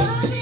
Woo!